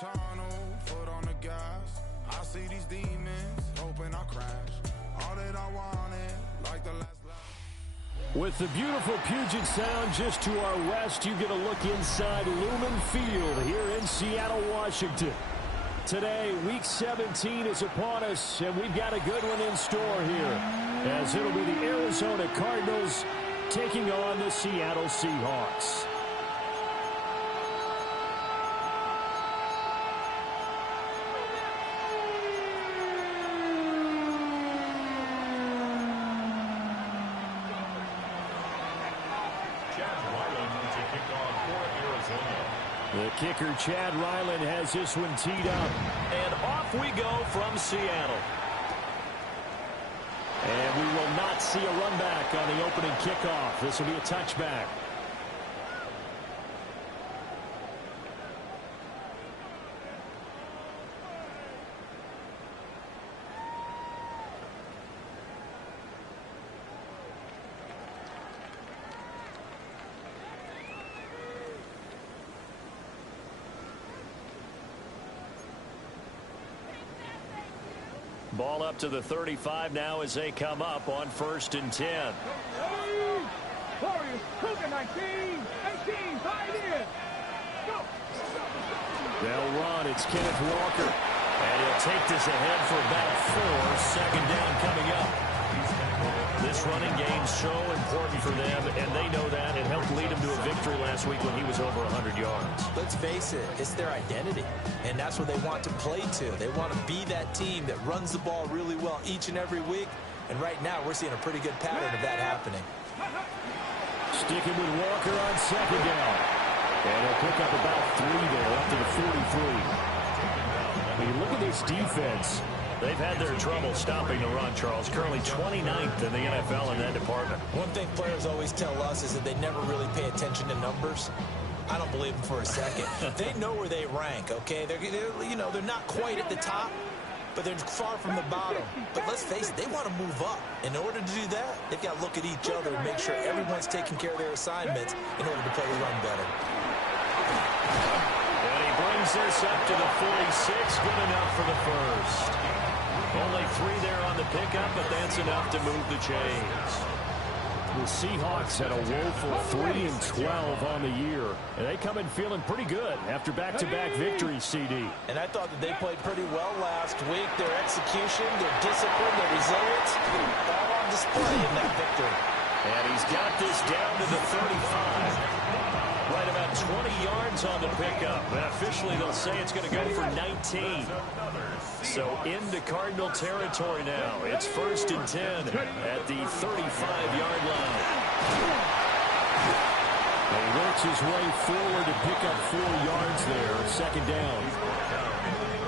tunnel, foot on the gas. I see these demons, hoping I crash. All that I wanted, like the last lap. With the beautiful Puget Sound just to our west, you get a look inside Lumen Field here in Seattle, Washington. Today, Week 17 is upon us, and we've got a good one in store here, as it'll be the Arizona Cardinals taking on the Seattle Seahawks. The kicker, Chad Ryland, has this one teed up. And off we go from Seattle. And we will not see a run back on the opening kickoff. This will be a touchback. Ball up to the 35 now as they come up on 1st and 10. Warriors, Cougar 19, 18, fight in. Go. They'll run. It's Kenneth Walker. And he'll take this ahead for about 4. 2nd down coming up. This running game so important for them, and they know that. It helped lead him to a victory last week when he was over 100 yards. Let's face it, it's their identity, and that's what they want to play to. They want to be that team that runs the ball really well each and every week, and right now we're seeing a pretty good pattern of that happening. Sticking with Walker on 2nd down. And he'll pick up about 3 there, up to the 43. When you look at this defense, they've had their trouble stopping the run, Charles. Currently 29th in the NFL in that department. One thing players always tell us is that they never really pay attention to numbers. I don't believe them for a second. They know where they rank, okay? They're not quite at the top, but they're far from the bottom. But let's face it, they want to move up. In order to do that, they've got to look at each other and make sure everyone's taking care of their assignments in order to play the run better. And he brings this up to the 46. Good enough for the first. Only 3 there on the pickup, but that's enough to move the chains. The Seahawks had a woeful 3-12 on the year, and they come in feeling pretty good after back-to-back victories, CD. And I thought that they played pretty well last week. Their execution, their discipline, their resilience, all on display in that victory. And he's got this down to the 35. Right about 20 yards on the pickup. And officially they'll say it's going to go for 19. So into Cardinal territory now. It's 1st and 10 at the 35-yard line. He works his way forward to pick up 4 yards there. 2nd down.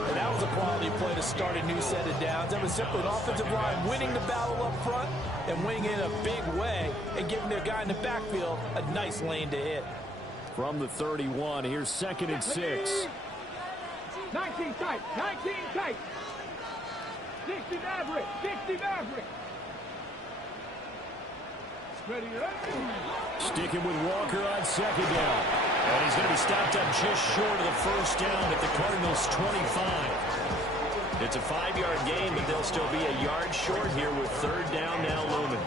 And that was a quality play to start a new set of downs. That was simply an offensive line winning the battle up front and winning it in a big way and giving their guy in the backfield a nice lane to hit. From the 31, here's 2nd and 6. 19 tight, 19 tight. 60 Maverick, 60 Maverick. Ready, Sticking with Walker on 2nd down. And he's going to be stopped up just short of the 1st down at the Cardinals' 25. It's a 5-yard gain, but they'll still be a yard short here with 3rd down now looming.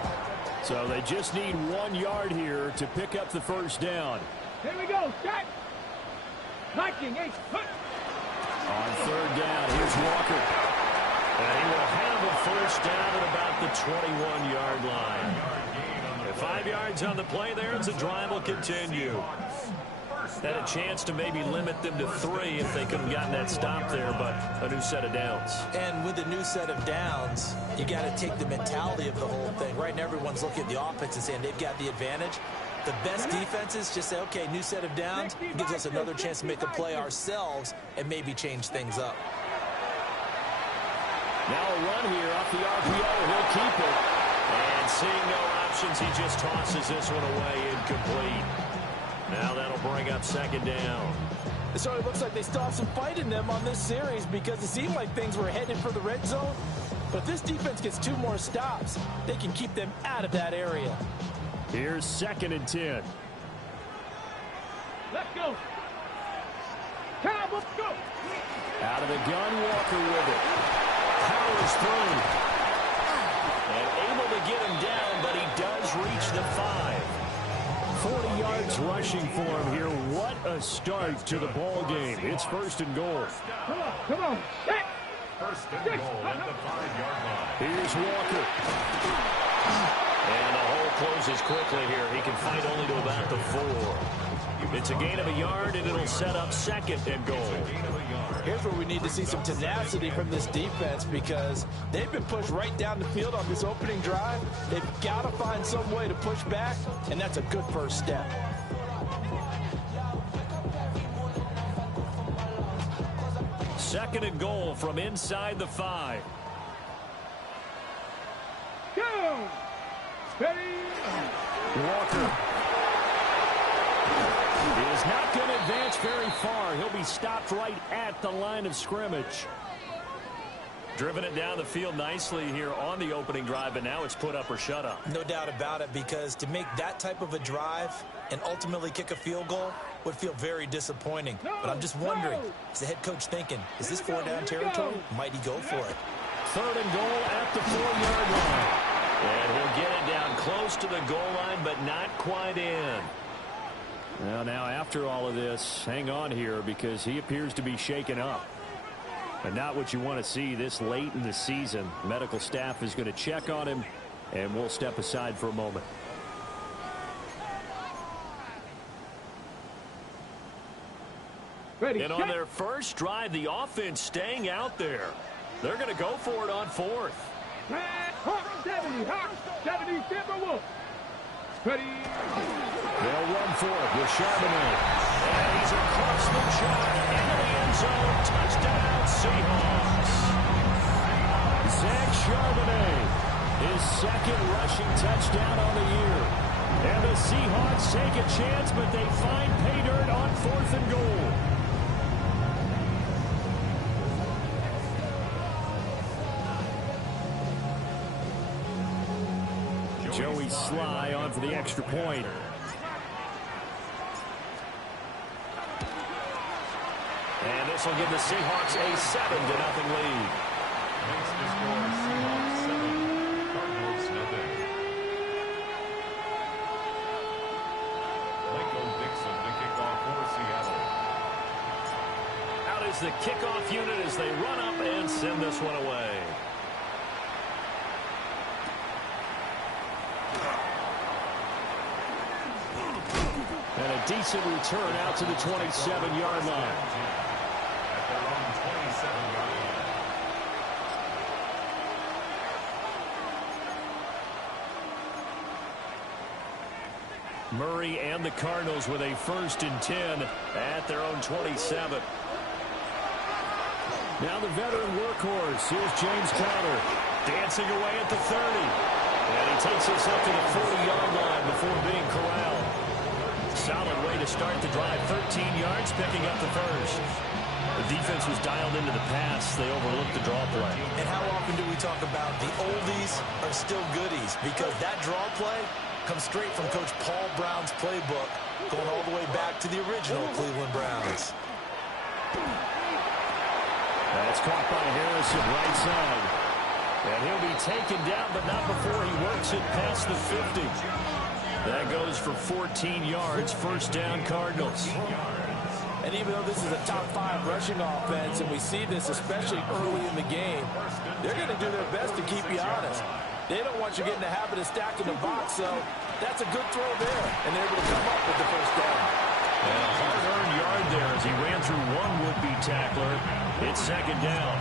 So they just need 1 yard here to pick up the 1st down. Here we go, set. Liking, 8, put. On 3rd down, here's Walker. And he will have a 1st down at about the 21-yard line. 5 yards on the play there as the drive will continue. Had a chance to maybe limit them to 3 if they couldn't gotten that stop there, but a new set of downs. And with a new set of downs, you got to take the mentality of the whole thing. Right now, everyone's looking at the offense and saying they've got the advantage. The best defenses just say, okay, new set of downs, gives us another chance to make a play ourselves and maybe change things up. Now a run here off the RPO. He'll keep it. And seeing no options, he just tosses this one away incomplete. Now that'll bring up 2nd down. It sort of looks like they still have some fight in them on this series because it seemed like things were headed for the red zone. But if this defense gets 2 more stops, they can keep them out of that area. Here's 2nd and 10. Let's go. Cowboys, go. Out of the gun, Walker with it. Powers through. And able to get him down, but he does reach the 5. 40 yards rushing for him here. What a start to the ball game. It's 1st and goal. Come on. Set. 1st and goal at the 5-yard line. Here's Walker. And the hole closes quickly here. He can fight only to about the 4. It's a gain of a yard, and it'll set up 2nd and goal. Here's where we need to see some tenacity from this defense because they've been pushed right down the field on this opening drive. They've got to find some way to push back, and that's a good first step. Second and goal from inside the 5. Go. Ready. Walker is not going to advance very far. He'll be stopped right at the line of scrimmage. Driven it down the field nicely here on the opening drive, but now it's put up or shut up. No doubt about it, because to make that type of a drive and ultimately kick a field goal would feel very disappointing. But I'm just wondering, is the head coach thinking, is this 4-down territory? Might he go for it? 3rd and goal at the 4-yard line. And he'll get it down close to the goal line, but not quite in. Well, now after all of this, hang on here because he appears to be shaken up. But not what you want to see this late in the season. Medical staff is going to check on him, and we'll step aside for a moment. Ready. And on their first drive, the offense staying out there. They're going to go for it on 4th. Hawk 70. Hawk 70. Timberwolves. Ready. They'll run for it with Charbonnet. And he's across the chalk into the end zone. Touchdown, Seahawks. Zach Charbonnet, his 2nd rushing touchdown on the year. And the Seahawks take a chance, but they find pay dirt on 4th and goal. Joey Sly on for the extra point. And this will give the Seahawks a 7-0 lead. Makes the score Seahawks 7, Cardinals nothing. Michael Dixon, the kickoff for Seattle. Out is the kickoff unit as they run up and send this one away. And a decent return out to the 27-yard line. At their own 27-yard line. Murray and the Cardinals with a 1st and 10 at their own 27. Now the veteran workhorse. Here's James Conner. Dancing away at the 30. And he takes us up to the 40-yard line before being corralled. Solid way to start the drive. 13 yards, picking up the 1st. The defense was dialed into the pass. They overlooked the draw play. And how often do we talk about the oldies are still goodies? Because that draw play comes straight from Coach Paul Brown's playbook, going all the way back to the original Cleveland Browns. That's caught by Harrison right side. And he'll be taken down, but not before he works it past the 50. That goes for 14 yards. 1st down, Cardinals. And even though this is a top 5 rushing offense, and we see this especially early in the game, they're going to do their best to keep you honest. They don't want you getting the habit of stacking the box, so that's a good throw there. And they're able to come up with the 1st down. And a hard-earned yard there as he ran through one would-be tackler. It's 2nd down.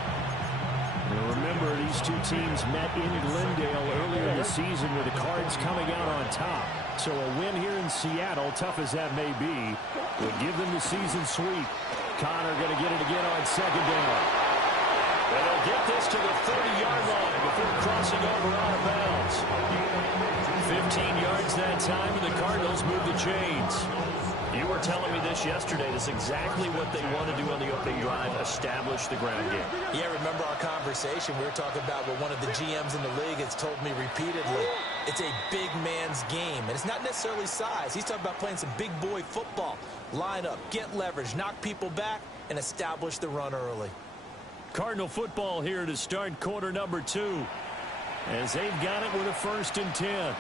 Now remember, these two teams met in Glendale earlier in the season with the Cards coming out on top. So a win here in Seattle, tough as that may be, would give them the season sweep. Connor going to get it again on 2nd down. And they'll get this to the 30-yard line before crossing over out of bounds. 15 yards that time, and the Cardinals move the chains. You were telling me this yesterday. This is exactly what they want to do on the opening drive, establish the ground game. Yeah, remember our conversation? We were talking about what one of the GMs in the league has told me repeatedly. It's a big man's game, and it's not necessarily size. He's talking about playing some big boy football. Line up, get leverage, knock people back, and establish the run early. Cardinal football here to start quarter number 2, as they've got it with a 1st and 10.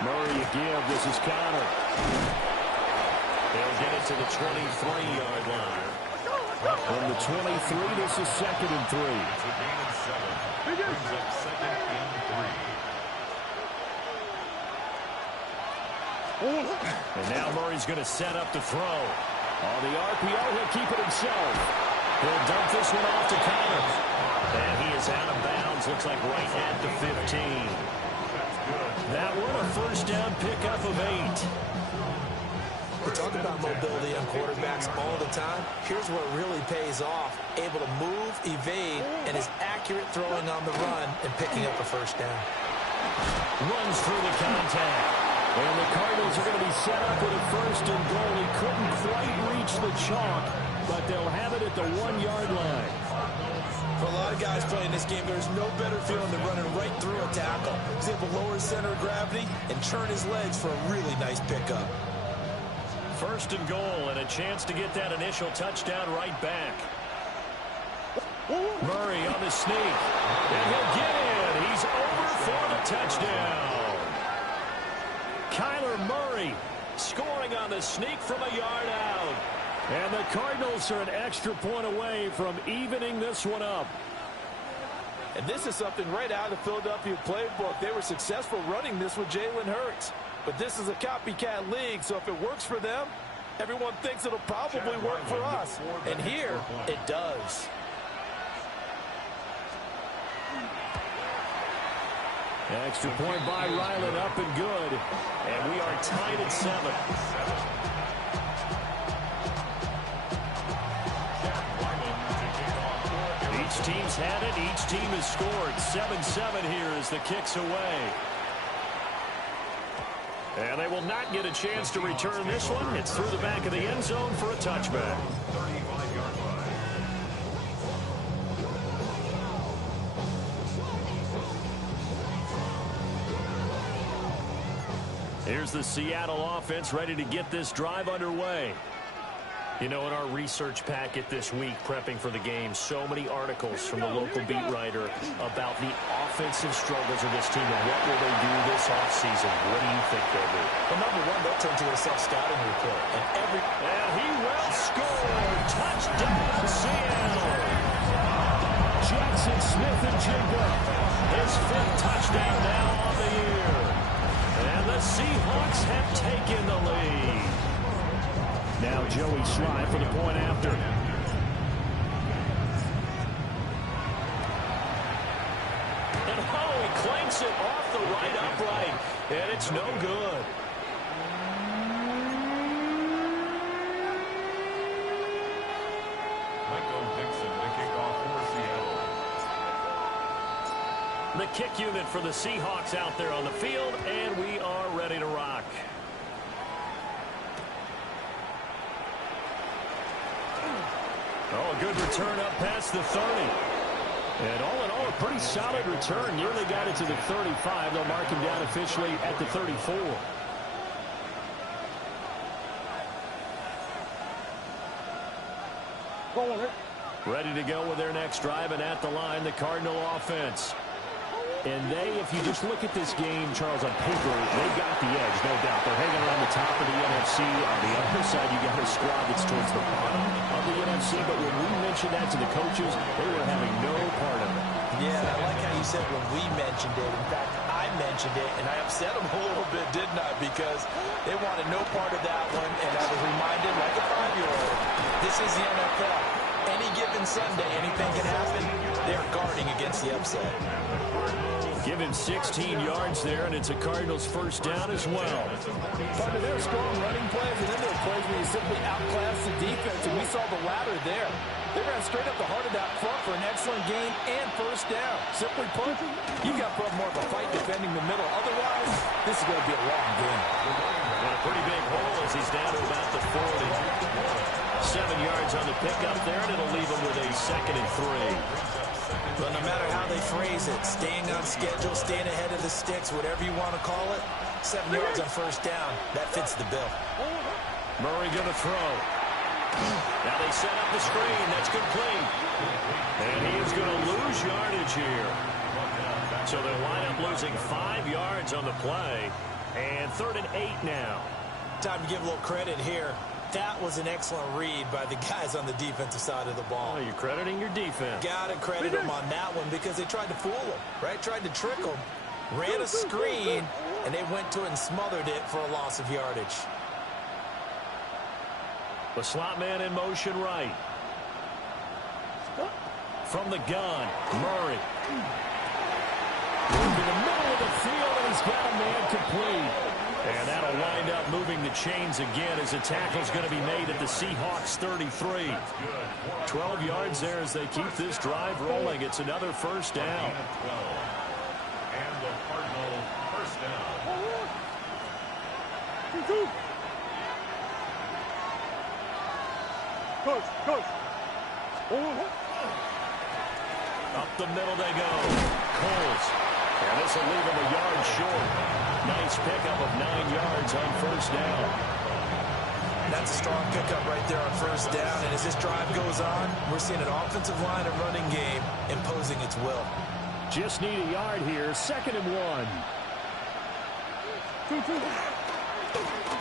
Murray again. This is Connor. They'll get it to the 23-yard line. From the 23, this is 2nd and 3. It's a gain of 7. Brings up 2nd and 3. And now Murray's going to set up to throw. On the RPO, he'll keep it himself. He'll dump this one off to Connor. And he is out of bounds. Looks like right at the 15. That one a 1st down pickup of 8. We talk about mobility on quarterbacks all the time. Here's where it really pays off. Able to move, evade, and is accurate throwing on the run and picking up a 1st down. Runs through the contact. And the Cardinals are going to be set up with a 1st and goal. He couldn't quite reach the chalk, but they'll have it at the 1-yard line. For a lot of guys playing this game, there's no better feeling than running right through a tackle. He's able to lower his center of gravity and turn his legs for a really nice pickup. 1st and goal, and a chance to get that initial touchdown right back. Murray on the sneak. And he'll get in. He's over for the touchdown. Kyler Murray scoring on the sneak from a yard out. And the Cardinals are an extra point away from evening this one up. And this is something right out of the Philadelphia playbook. They were successful running this with Jalen Hurts. But this is a copycat league, so if it works for them, everyone thinks it'll probably work for us. And here, it does. Extra point by Ryland, up and good. And we are tied at 7. Each team's had it. Each team has scored. 7-7 here as the kick's away. And they will not get a chance to return this one. It's through the back of the end zone for a touchback. 35-yard line. Here's the Seattle offense ready to get this drive underway. You know, in our research packet this week, prepping for the game, so many articles from the local beat writer about the offensive struggles of this team and what will they do this offseason. What do you think they'll do? Well, number one, they'll turn to a self-scouting report. And he will score. Touchdown, Seattle. Jackson Smith-Njigba, his 5th touchdown now on the year. And the Seahawks have taken the lead. Now Joey Slye for the point after. And he clanks it off the right upright. And it's no good. Michael Dixon, the kickoff for Seattle. The kick unit for the Seahawks out there on the field, and we are ready to rock. Oh, a good return up past the 30. And all in all, a pretty solid return. Nearly got it to the 35. They'll mark him down officially at the 34. Ready to go with their next drive, and at the line, the Cardinal offense. And they, if you just look at this game, Charles, on paper, they've got the edge, no doubt. They're hanging around the top of the NFC. On the other side, you got a squad that's towards the bottom of the NFC. But when we mentioned that to the coaches, they were having no part of it. Yeah, I like how you said when we mentioned it. In fact, I mentioned it, and I upset them a little bit, didn't I? Because they wanted no part of that one, and I was reminded, like a 5-year-old, this is the NFL. Any given Sunday, anything can happen. They're guarding against the upset. Give him 16 yards there, and it's a Cardinals 1st down as well. But there are strong running plays, and then there are plays where you simply outclass the defense, and we saw the latter there. They ran straight up the heart of that front for an excellent gain and first down. Simply put, you got to put up more of a fight defending the middle. Otherwise, this is going to be a long game. And a pretty big hole as he's down to about the 40. 7 yards on the pickup there, and it'll leave him with a 2nd and 3. But no matter how they phrase it, staying on schedule, staying ahead of the sticks, whatever you want to call it, 7 yards on first down, that fits the bill. Murray going to throw. Now they set up the screen. That's complete. And he is going to lose yardage here. So they'll wind up losing 5 yards on the play. And 3rd and 8 now. Time to give a little credit here. That was an excellent read by the guys on the defensive side of the ball. Oh, you're crediting your defense. Got to credit them on that one because they tried to fool them, right? Tried to trick them. Ran a screen, and they went to it and smothered it for a loss of yardage. The slot man in motion right. From the gun, Murray. Into the middle of the field, and he's got a man complete. And that'll wind up moving the chains again as the tackle's going to be made at the Seahawks 33. 12 yards there as they keep this drive rolling. It's another first down. And the Cardinal first down. Coach. Up the middle they go. Coles. And this will leave him a yard short. Nice pickup of 9 yards on first down. That's a strong pickup right there on first down. And as this drive goes on, we're seeing an offensive line and running game imposing its will. Just need a yard here. 2nd and 1.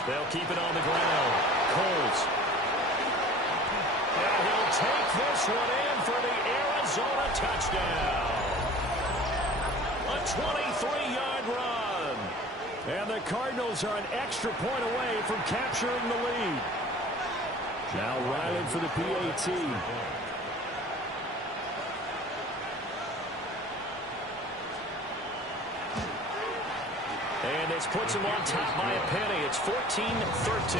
They'll keep it on the ground. Coles. And he'll take this one in for the Arizona touchdown. A 23-yard run. And the Cardinals are an extra point away from capturing the lead. Now Riley for the PAT. And this puts him on top by a penny. It's 14-13.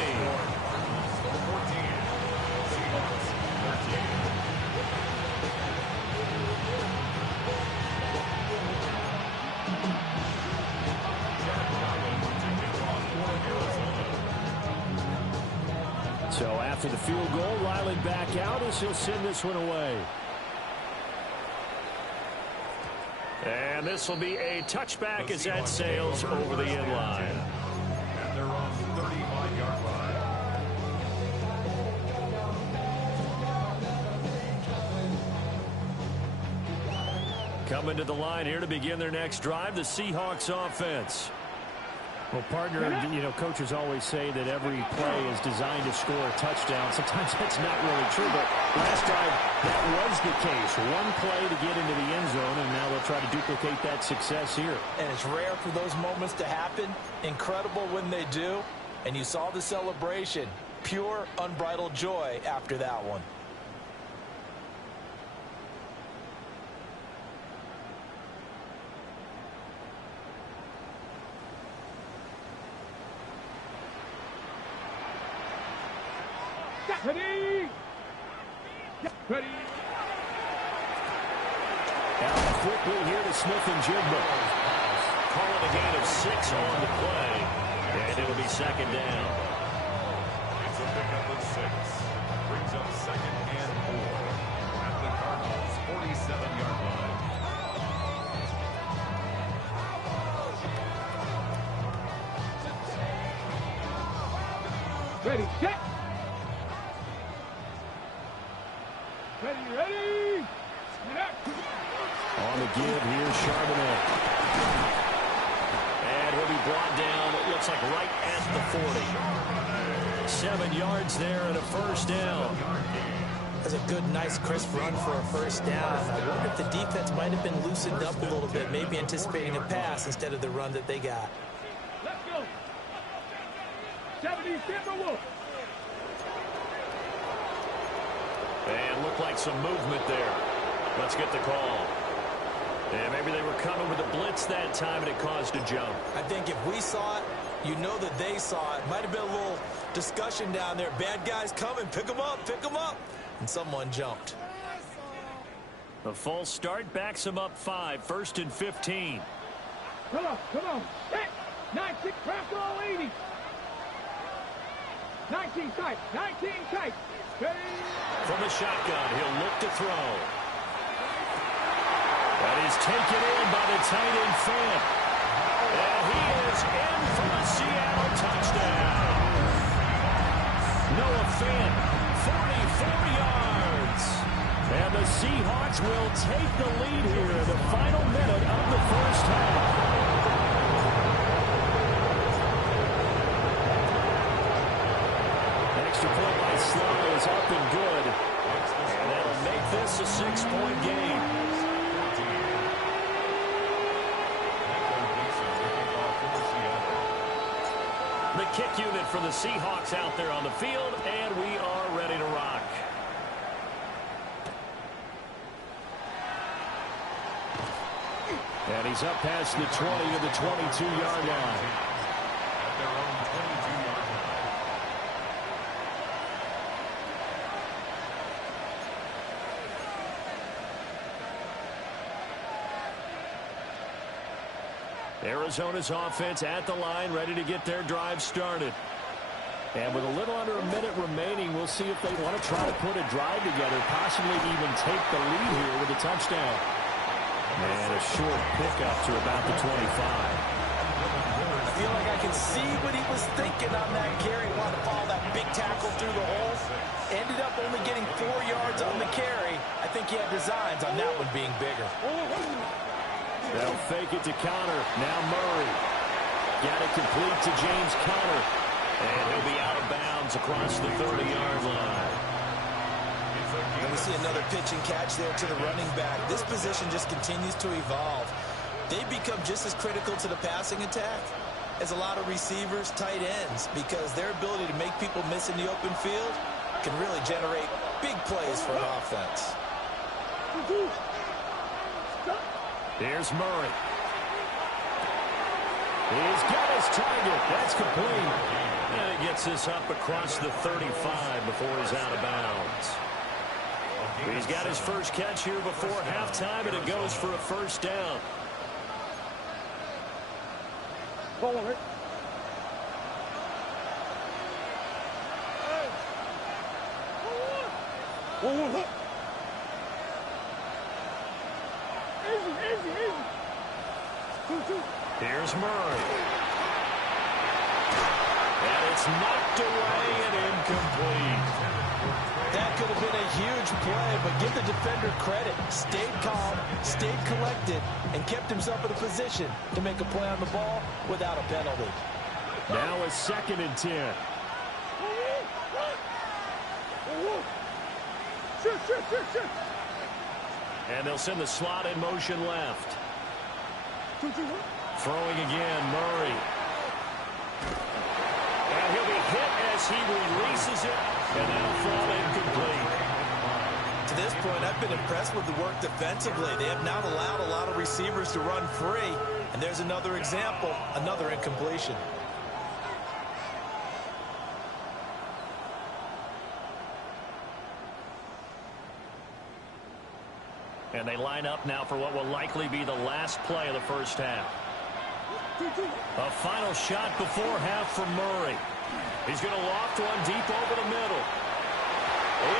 So after the field goal, Riley back out as he'll send this one away. And this will be a touchback as that sails over the end line. And they're on 35-yard line. Coming to the line here to begin their next drive, the Seahawks offense. Well, partner, you know, coaches always say that every play is designed to score a touchdown. Sometimes that's not really true, but last drive, that was the case. One play to get into the end zone, and now they'll try to duplicate that success here. And it's rare for those moments to happen. Incredible when they do. And you saw the celebration. Pure, unbridled joy after that one. Ready. Out quickly here to Smith and Jigba. Calling a gain of 6 on the play. And it'll be 2nd down. It's a pickup of 6. Brings up 2nd and 4. At the Cardinals' 47-yard line. Ready, set. Ready. On the give, here's Charbonnet. And he'll be brought down, it looks like right at the 40. 7 yards there and a first down. That's a good, nice, crisp run for a first down. I wonder if the defense might have been loosened up a little bit, maybe anticipating a pass instead of the run that they got. Let's go. 70 Timberwolves. And looked like some movement there. Let's get the call. And maybe they were coming with a blitz that time, and it caused a jump. I think if we saw it, you know that they saw it. Might have been a little discussion down there. Bad guys coming. Pick them up. And someone jumped. The false start backs him up 5, 1st and 15. Come on. Hit. 19, craft all 80. 19 tight. Steady. From the shotgun, he'll look to throw. That is taken in by the tight end Fant. And he is in for the Seattle touchdown. Noah Fant, 44 yards. And the Seahawks will take the lead here in the final minute of the first half. Extra point by Sly is up and good. And that'll make this a 6-point game. The kick unit for the Seahawks out there on the field, and we are ready to rock. And he's up past the 20 to the 22-yard line. At their own 22-yard line. Arizona's offense at the line, ready to get their drive started. And with a little under a minute remaining, we'll see if they want to try to put a drive together, possibly even take the lead here with a touchdown. And a short pickup to about the 25. I feel like I can see what he was thinking on that carry. He wanted to follow that big tackle through the hole. Ended up only getting 4 yards on the carry. I think he had designs on that one being bigger. They'll fake it to Connor. Now Murray. Got it complete to James Conner. And he'll be out of bounds across the 30-yard line. And we see another pitch and catch there to the running back. This position just continues to evolve. They become just as critical to the passing attack as a lot of receivers, tight ends, because their ability to make people miss in the open field can really generate big plays for an offense. Here's Murray. He's got his target. That's complete. And he gets this up across the 35 before he's out of bounds. He's got his first catch here before halftime, and it goes for a first down. Forward. Forward. Easy. Here's Murray. And it's knocked away and incomplete. That could have been a huge play, but give the defender credit. Stayed calm, stayed collected, and kept himself in a position to make a play on the ball without a penalty. Now a 2nd and 10. Shoot. And they'll send the slot in motion left. 2-2-1. Throwing again, Murray. And he'll be hit as he releases it, and that'll fall incomplete. To this point, I've been impressed with the work defensively. They have not allowed a lot of receivers to run free. And there's another example, another incompletion. And they line up now for what will likely be the last play of the first half. A final shot before half from Murray. He's going to loft one deep over the middle.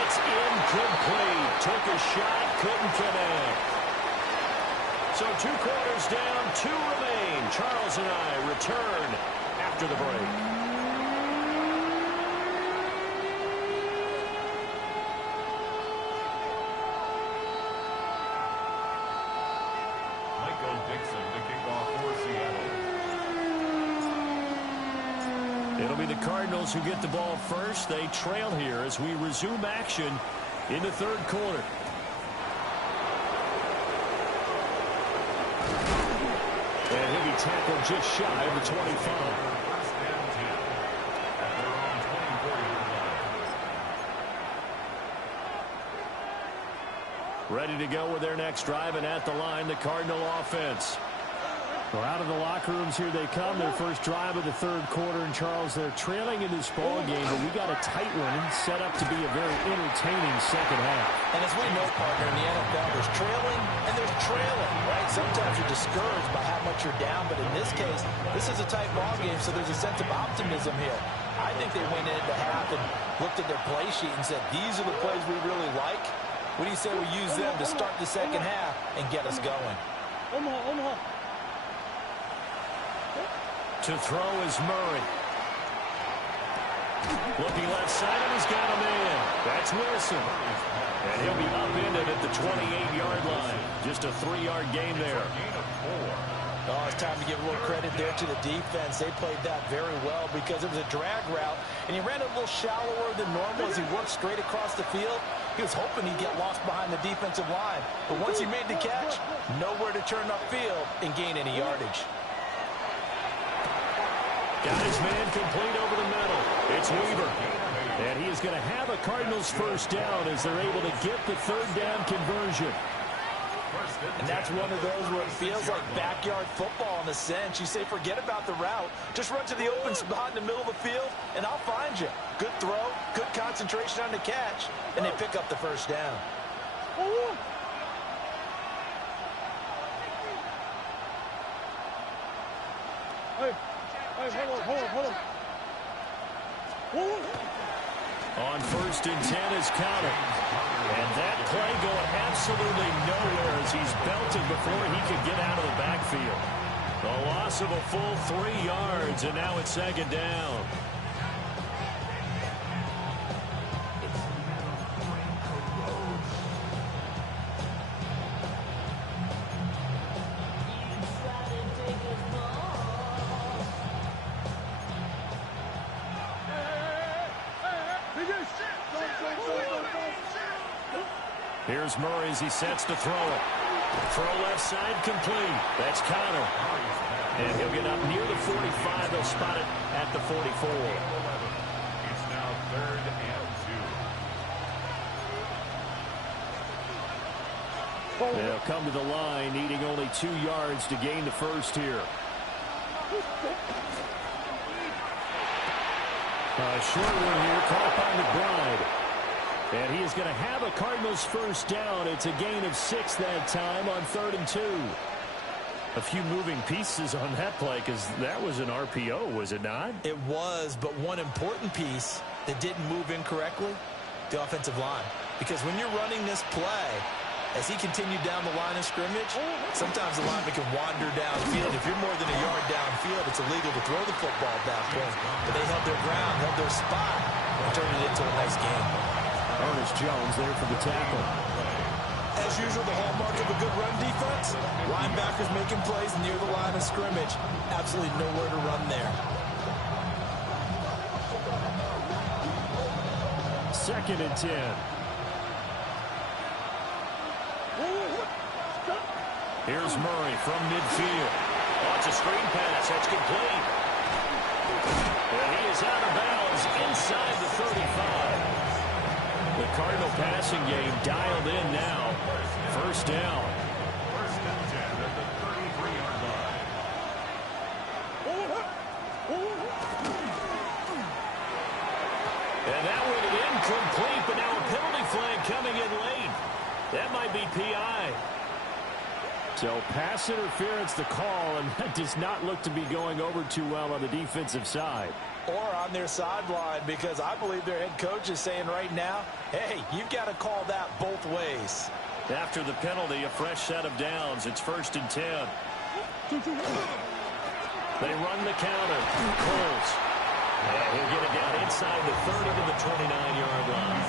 It's incomplete. Took a shot, couldn't connect. So 2 quarters down, 2 remain. Charles and I return after the break. It'll be the Cardinals who get the ball first. They trail here as we resume action in the 3rd quarter. And he'll be tackled just shy of the 25. Ready to go with their next drive, and at the line, the Cardinal offense. Well, out of the locker rooms here they come. Their first drive of the third quarter. And, Charles, they're trailing in this ball game, but we got a tight one set up to be a very entertaining second half. And as we know, partner, in the NFL, there's trailing and there's trailing, right? Sometimes you're discouraged by how much you're down, but in this case, this is a tight ball game, so there's a sense of optimism here. I think they went into half and looked at their play sheet and said, these are the plays we really like. What do you say we use them to start the second half and get us going? To throw is Murray. Looking left side, and he's got him in. That's Wilson. And he'll be upended at the 28-yard line. Just a 3-yard gain there. Oh, it's time to give a little credit there to the defense. They played that very well because it was a drag route, and he ran a little shallower than normal as he worked straight across the field. He was hoping he'd get lost behind the defensive line. But once he made the catch, nowhere to turn upfield and gain any yardage. Got his man complete over the middle. It's Weaver. And he is going to have a Cardinals first down as they're able to get the third down conversion. And that's one of those where it feels like backyard football in a sense. You say, forget about the route. Just run to the open spot in the middle of the field, and I'll find you. Good throw, good concentration on the catch, and they pick up the first down. On first and 10 is Connor. And that play going absolutely nowhere as he's belted before he could get out of the backfield. A loss of a full 3 yards, and now it's second down. Here's Murray as he sets to throw it. Throw left side complete. That's Connor. And he'll get up near the 45. They'll spot it at the 44. It's now 3rd and 2. They'll come to the line, needing only 2 yards to gain the first here. A short one here, caught by McBride. And he is going to have a Cardinals first down. It's a gain of 6 that time on 3rd and 2. A few moving pieces on that play because that was an RPO, was it not? It was, but one important piece that didn't move incorrectly, the offensive line. Because when you're running this play, as he continued down the line of scrimmage, sometimes the lineman can wander downfield. If you're more than a yard downfield, it's illegal to throw the football at that point. But they held their ground, held their spot, and turned it into a nice game. Ernest Jones there for the tackle. As usual, the hallmark of a good run defense, linebackers making plays near the line of scrimmage. Absolutely nowhere to run there. 2nd and 10. Here's Murray from midfield. Oh, it's a screen pass. That's complete. And he is out of bounds inside the 35. The Cardinal passing game dialed in now. First down. 1st and 10 at the 33-yard line. And that went incomplete, but now a penalty flag coming in late. That might be PI. So pass interference the call, and that does not look to be going over too well on the defensive side. Or on their sideline, because I believe their head coach is saying right now, hey, you've got to call that both ways. After the penalty, a fresh set of downs. It's 1st and 10. They run the counter. Coles. And he'll get it down inside the 30 to the 29-yard line.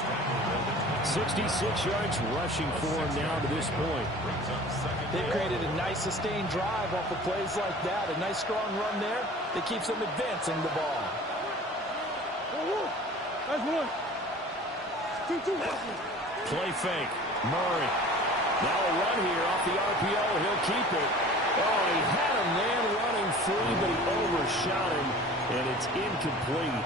66 yards rushing for him now to this point. They've created a nice sustained drive off of plays like that. A nice strong run there that keeps them advancing the ball. Play fake. Murray. Now a run here off the RPO. He'll keep it. Oh, he had a man running free, but he overshot him, and it's incomplete.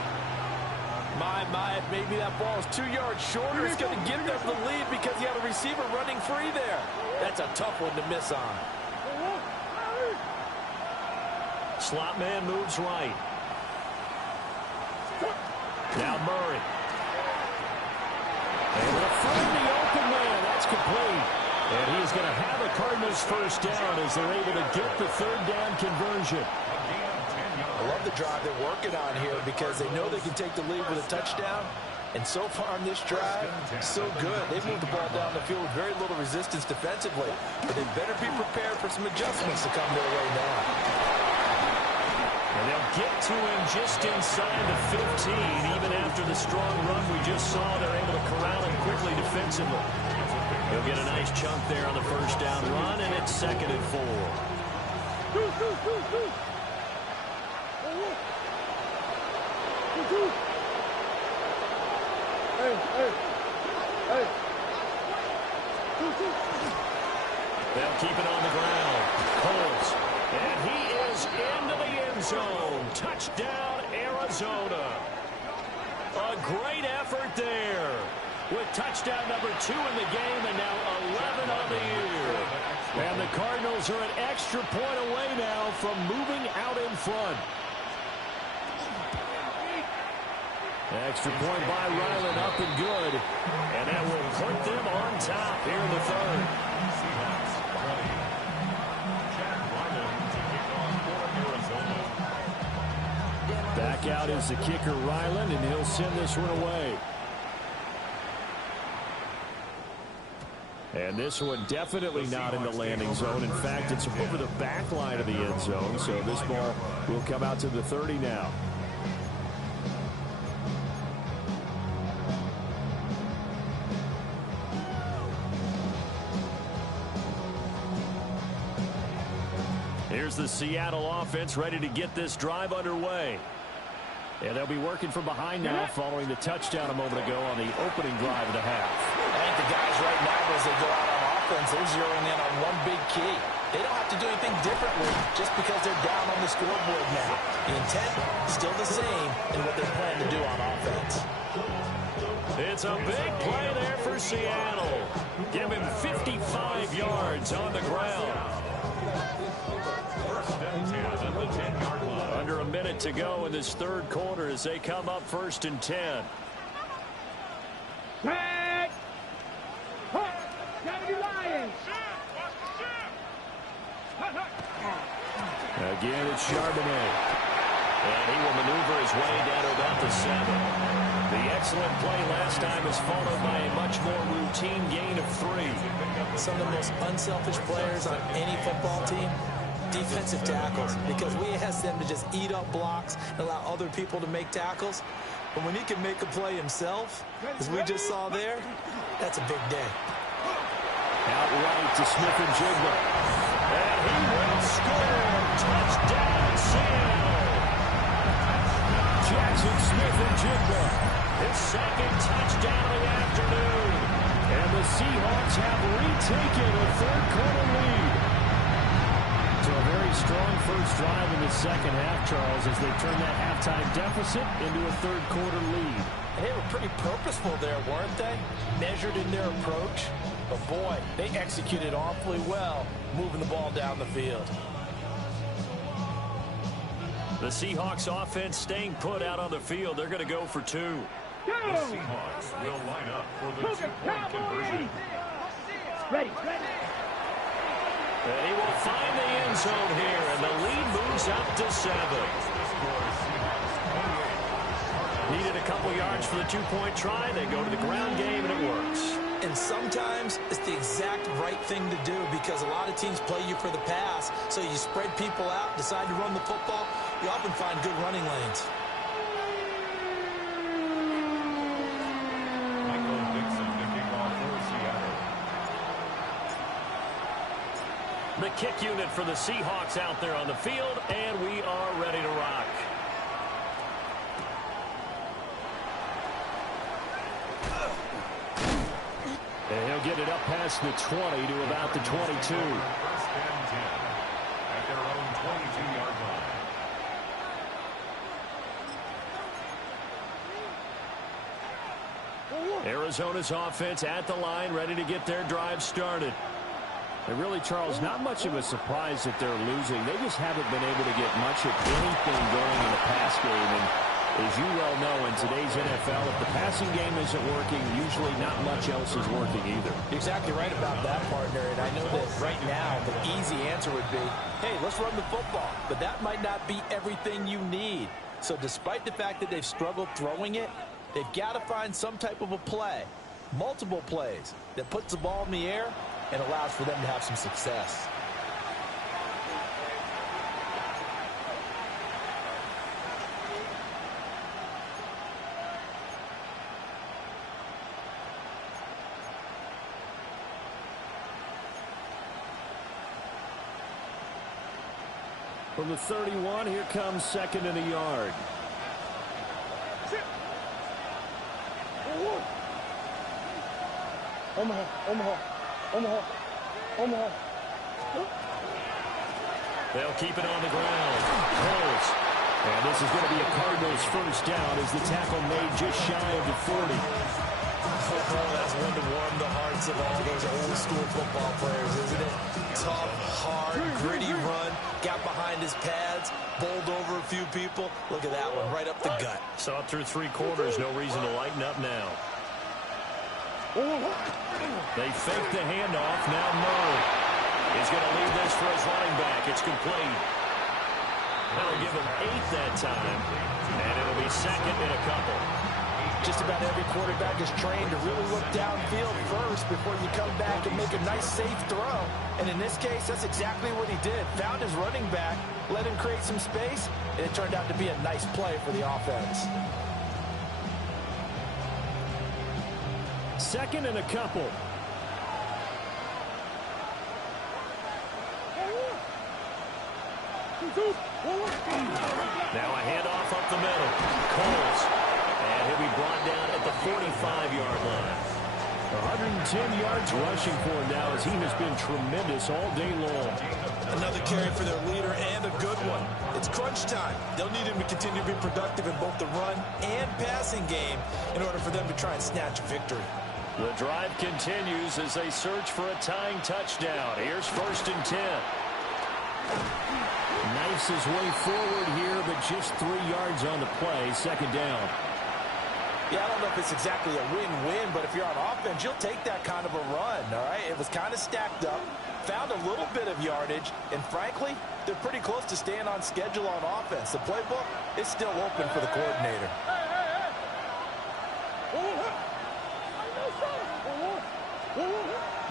My, maybe that ball is 2 yards shorter. It's going to give them the lead because you have a receiver running free there. That's a tough one to miss on. Slot man moves right. Now Murray. And they'll find the open man. That's complete. And he's going to have a Cardinals first down as they're able to get the third down conversion. I love the drive they're working on here because they know they can take the lead with a touchdown. And so far on this drive, so good. They've moved the ball down the field with very little resistance defensively. But they better be prepared for some adjustments to come their way now. And they'll get to him just inside the 15. Even after the strong run we just saw, they're able to corral him quickly defensively. He'll get a nice chunk there on the first down run, and it's 2nd and 4. They'll keep it on the ground. Colts. And he is into the end zone. Touchdown, Arizona. A great effort there. With touchdown number 2 in the game and now 11 on the year. And the Cardinals are an extra point away now from moving out in front. Extra point by Ryland, up and good. And that will put them on top here in the third. Back out is the kicker, Ryland, and he'll send this one away. And this one definitely not in the landing zone. In fact, it's over the back line of the end zone, so this ball will come out to the 30 now. Here's the Seattle offense ready to get this drive underway. And they'll be working from behind now following the touchdown a moment ago on the opening drive of the half. I think the guys right now, as they go out on offense, they're zeroing in on one big key. They don't have to do anything differently just because they're down on the scoreboard now. The intent still the same in what they're planning to do on offense. It's a big play there for Seattle. Give him 55 yards on the ground. Under a minute to go in this third quarter as they come up 1st and 10. Back! Lions! Again, it's Charbonnet. And he will maneuver his way down to about the 7. The excellent play last time is followed by a much more routine gain of 3. Some of the most unselfish players on any football team, defensive tackles, because we ask them to just eat up blocks and allow other people to make tackles. But when he can make a play himself, as we just saw there, that's a big day. Out right to Smith and Jigba. And he will score. Touchdown, Seattle. Jackson Smith and Jigba. His 2nd touchdown of the afternoon. And the Seahawks have retaken a third-quarter lead. So a very strong first drive in the second half, Charles, as they turn that halftime deficit into a third-quarter lead. And they were pretty purposeful there, weren't they? Measured in their approach. But, boy, they executed awfully well, moving the ball down the field. The Seahawks offense staying put out on the field. They're going to go for 2. The Seahawks will line up for the 2-point conversion. Ready. And he will find the end zone here, and the lead moves up to 7. Needed a couple yards for the 2-point try. They go to the ground game, and it works. And sometimes it's the exact right thing to do because a lot of teams play you for the pass. So you spread people out, decide to run the football. You often find good running lanes. The kick unit for the Seahawks out there on the field, and we are ready to rock. And he'll get it up past the 20 to about the 22. First and 10 at their own 22-yard line. Arizona's offense at the line, ready to get their drive started. And really, Charles, not much of a surprise that they're losing. They just haven't been able to get much of anything going in the pass game. And as you well know, in today's NFL, if the passing game isn't working, usually not much else is working either. You're exactly right about that, partner. And I know that right now the easy answer would be, hey, let's run the football. But that might not be everything you need. So despite the fact that they've struggled throwing it, they've got to find some type of a play, multiple plays, that puts the ball in the air and allows for them to have some success. From the 31, here comes second and a yard. Omaha. They'll keep it on the ground. Holds. And this is going to be a Cardinals first down as the tackle made just shy of the 40. Football, that's one to warm the hearts of all those old school football players, isn't it? Tough, hard, gritty run, got behind his pads, bowled over a few people. Look at that one, right up the gut. Saw it through 3 quarters, no reason to lighten up now. They fake the handoff, now Murray. He's going to leave this for his running back. It's complete. They'll give him 8 that time, and it'll be second and a couple. Just about every quarterback is trained to really look downfield first before you come back and make a nice, safe throw. And in this case, that's exactly what he did. Found his running back, let him create some space, and it turned out to be a nice play for the offense. Second and a couple. Now a handoff up the middle. Coles. And he'll be brought down at the 45-yard line. 110 yards rushing for him now as he has been tremendous all day long. Another carry for their leader and a good one. It's crunch time. They'll need him to continue to be productive in both the run and passing game in order for them to try and snatch a victory. The drive continues as they search for a tying touchdown. Here's first and 10. Knifes his way forward here, but just 3 yards on the play. Second down. Yeah, I don't know if it's exactly a win-win, but if you're on offense, you'll take that kind of a run, all right? It was kind of stacked up, found a little bit of yardage, and frankly, they're pretty close to staying on schedule on offense. The playbook is still open for the coordinator.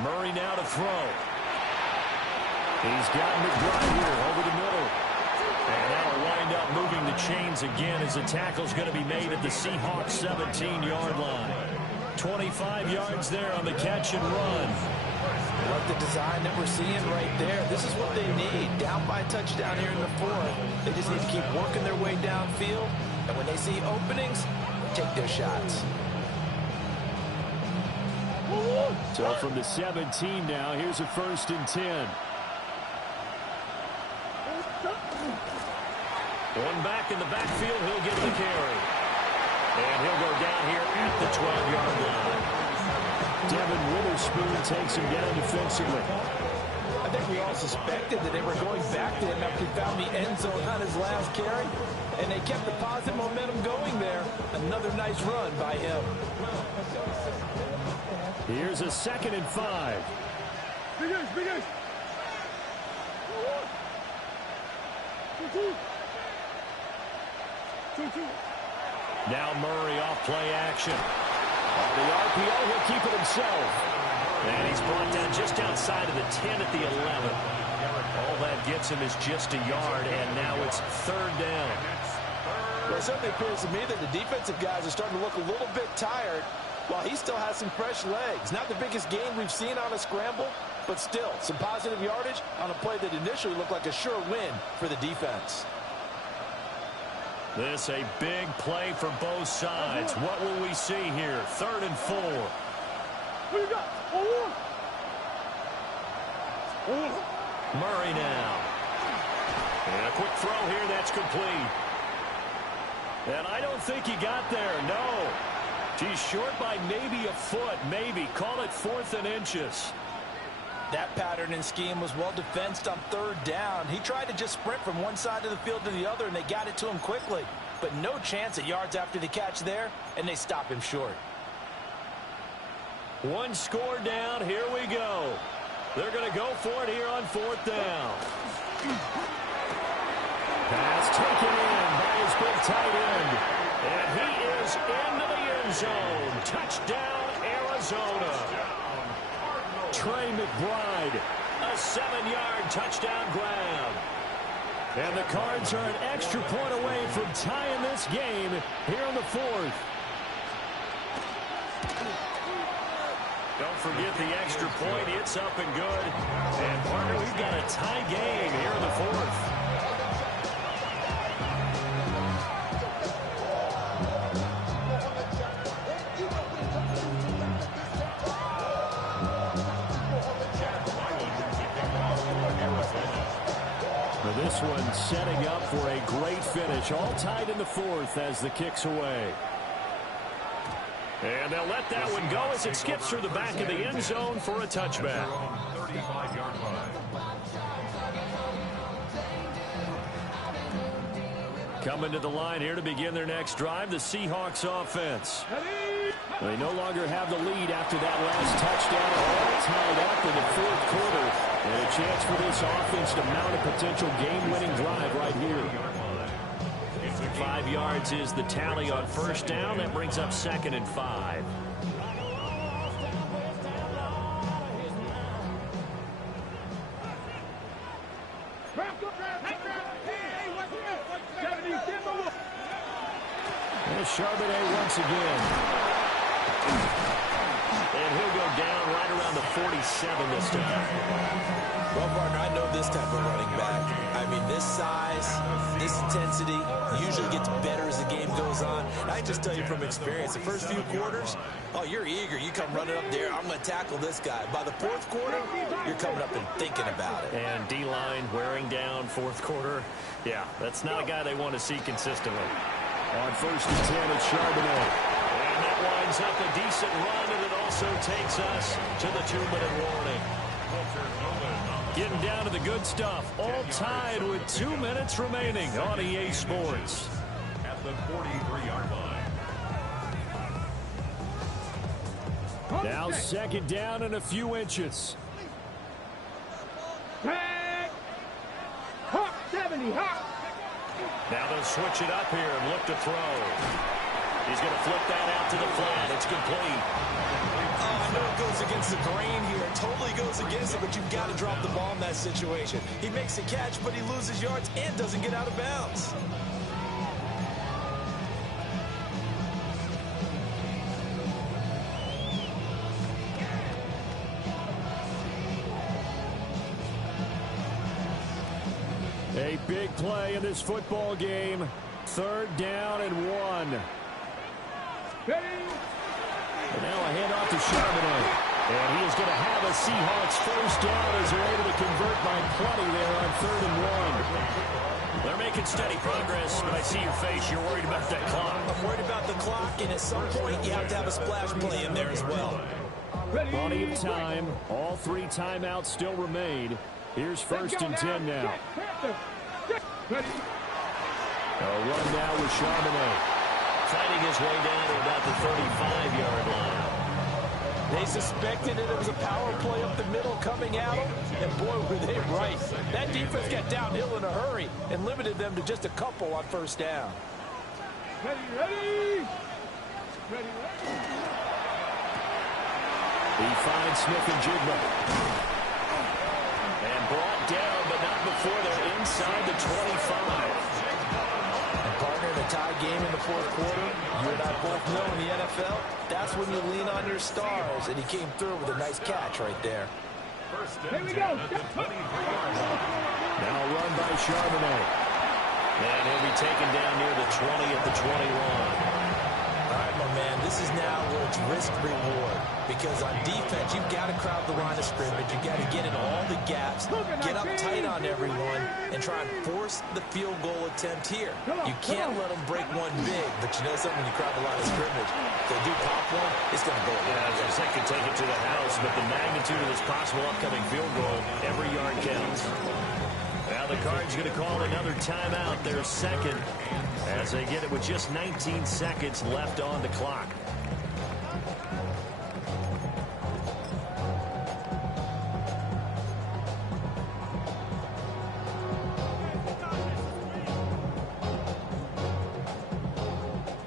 Murray now to throw. He's got McBride here over the middle. And that'll wind up moving the chains again as the tackle's going to be made at the Seahawks 17-yard line. 25 yards there on the catch and run. Like the design that we're seeing right there. This is what they need. Down by a touchdown here in the 4th. They just need to keep working their way downfield. And when they see openings, take their shots. So from the 17 now, here's a first and 10. One back in the backfield, he'll get the carry. And he'll go down here at the 12-yard line. Devin Witherspoon takes him down defensively. I think we all suspected that they were going back to him after he found the end zone on his last carry. And they kept the positive momentum going there. Another nice run by him. Here's a second and 5. Now Murray off play action. On the RPO, he'll keep it himself. And he's brought down just outside of the 10 at the 11. All that gets him is just a yard, and now it's third down. Well, it certainly appears to me that the defensive guys are starting to look a little bit tired while he still has some fresh legs. Not the biggest gain we've seen on a scramble, but still some positive yardage on a play that initially looked like a sure win for the defense. This a big play for both sides. What will we see here? Third and 4. Murray now. And a quick throw here that's complete. And I don't think he got there, no. He's short by maybe a foot, maybe. Call it 4th and inches. That pattern and scheme was well defensed on third down. He tried to just sprint from one side of the field to the other, and they got it to him quickly. But no chance at yards after the catch there, and they stop him short. One score down. Here we go. They're going to go for it here on fourth down. Pass taken in by his big tight end. And he is into the end zone. Touchdown, Arizona. Trey McBride, a 7-yard touchdown grab. And the Cards are an extra point away from tying this game here in the fourth. Don't forget the extra point. It's up and good. And, partner, we've got a tie game here in the fourth. This one setting up for a great finish. All tied in the fourth as the kick's away. And they'll let that one go as it skips through the back of the end zone for a touchback. 35-yard line. Coming to the line here to begin their next drive, the Seahawks offense. They no longer have the lead after that last touchdown. All tied up in the fourth quarter. And a chance for this offense to mount a potential game-winning drive right here. 5 yards is the tally on first down. That brings up 2nd and 5. There's Charbonnet once again. And he'll go down right around the 47 this time. Well, partner, I know this type of running back. I mean, this size, this intensity usually gets better as the game goes on. And I just tell you from experience, the first few quarters, oh, you're eager. You come running up there, I'm going to tackle this guy. By the fourth quarter, you're coming up and thinking about it. And D-line wearing down fourth quarter. Yeah, that's not a guy they want to see consistently. On 1st and 10, it's Charbonnet. And that winds up a decent run, and it also takes us to the 2-minute warning. Getting down to the good stuff. All tied with 2 minutes remaining on EA Sports. At the 43-yard line. Now 2nd down and a few inches. Hawk 70, Hawk. Now they'll switch it up here and look to throw. He's going to flip that out to the flat. It's complete. Oh, I know it goes against the grain here. It totally goes against it, but you've got to drop the ball in that situation. He makes a catch, but he loses yards and doesn't get out of bounds. A big play in this football game. 3rd down and 1. And now a handoff to Charbonnet. And he is going to have a Seahawks first down as they're able to convert by plenty there on 3rd and 1. They're making steady progress, but I see your face. You're worried about that clock. I'm worried about the clock, and at some point you have to have a splash play in there as well. Plenty of time. All 3 timeouts still remain. Here's 1st and 10 now. A run now with Charbonnet. Fighting his way down to about the 35-yard line. They suspected that it was a power play up the middle coming at them, and boy, were they right. That defense got downhill in a hurry and limited them to just a couple on first down. Ready. He finds Smith and Jigba. And brought down, but not before they're inside the 25. And partner, in a tie game in the fourth quarter, you and I both know in the NFL, that's when you lean on your stars, and he came through with a nice catch right there. Here we go. Now run by Charbonnet. And he'll be taken down near the 20 at the 21. All right, my man, this is now where it's risk-reward. Because on defense, you've got to crowd the line of scrimmage. You've got to get in all the gaps, get up tight on everyone, and try and force the field goal attempt here. You can't let them break one big, but you know something, when you crowd the line of scrimmage, if they do pop one, it's going to go. Yeah, as I could take it to the house, but the magnitude of this possible upcoming field goal, every yard counts. Now the Cards going to call another timeout, their second, as they get it with just 19 seconds left on the clock.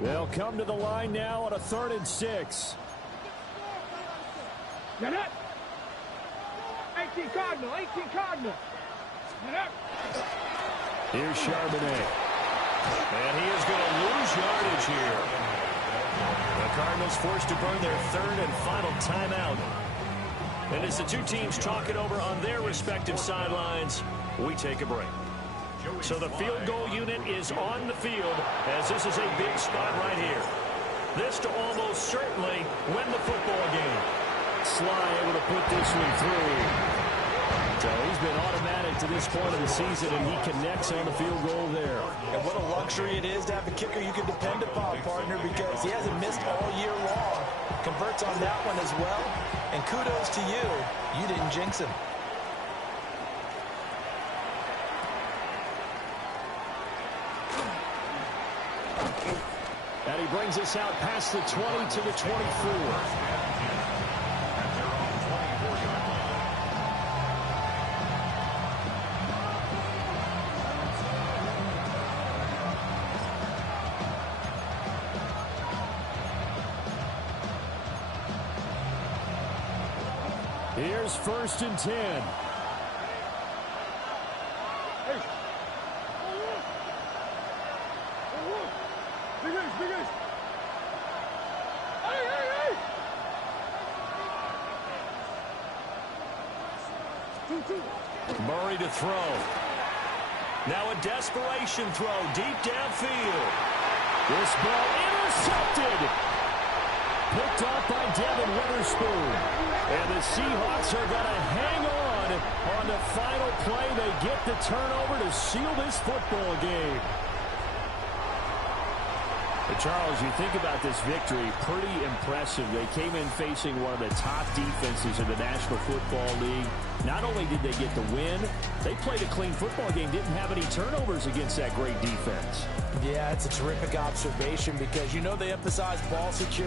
They'll come to the line now on a 3rd and 6. Get it. 18 Cardinal, 18 Cardinal. Get it. Here's Charbonnet. And he is going to lose yardage here. The Cardinals forced to burn their 3rd and final timeout. And as the two teams talk it over on their respective sidelines, we take a break. So the field goal unit is on the field, as this is a big spot right here. This to almost certainly win the football game. Sly able to put this one through. So he's been automatic to this point of the season, and he connects on the field goal there. And what a luxury it is to have a kicker you can depend upon, partner, because he hasn't missed all year long. Converts on that one as well. And kudos to you. You didn't jinx him. And he brings us out past the 20 to the 24. Here's 1st and 10. Murray to throw. Now a desperation throw deep downfield. This ball intercepted. Picked off by Devin Witherspoon. And the Seahawks are going to hang on the final play. They get the turnover to seal this football game. But Charles, you think about this victory, pretty impressive. They came in facing one of the top defenses in the National Football League. Not only did they get the win, they played a clean football game, didn't have any turnovers against that great defense. Yeah, it's a terrific observation because, you know, they emphasize ball security.